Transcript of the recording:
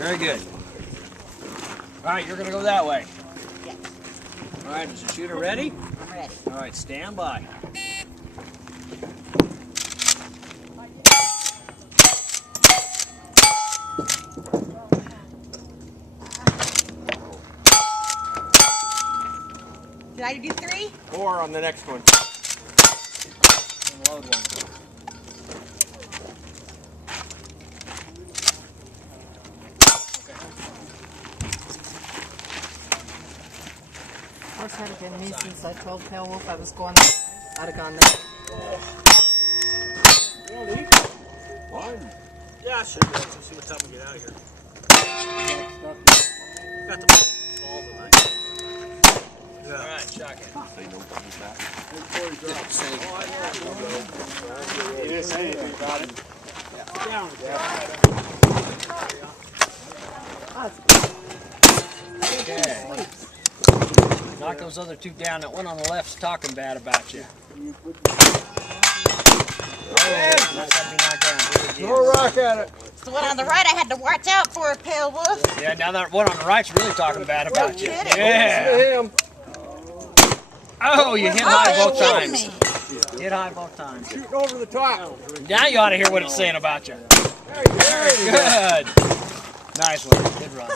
Very good. All right, you're gonna go that way. Yes. All right, is the shooter ready? I'm ready. All right, stand by. Did I do 3? 4 on the next one. And load one. Of course, had it been me since I told Pale Wolf I was going, I'd have gone there. Yeah, I should be able to see what time we get out of here. Got the balls tonight. All right, shotgun. He didn't say anything about it. Okay. Knock those other two down. That one on the left's talking bad about you. Oh, that's gotta be knocked down. Do it again. Throw a rock at it. The one on the right I had to watch out for, Pale Wolf. Yeah, now that one on the right's really talking bad about you. kidding. Yeah. Him. Oh, you hit Oh, high you're both kidding times. me. Hit high both times. Shooting over the top. Now you ought to hear what it's saying about you. Very good. Nice one. Good run.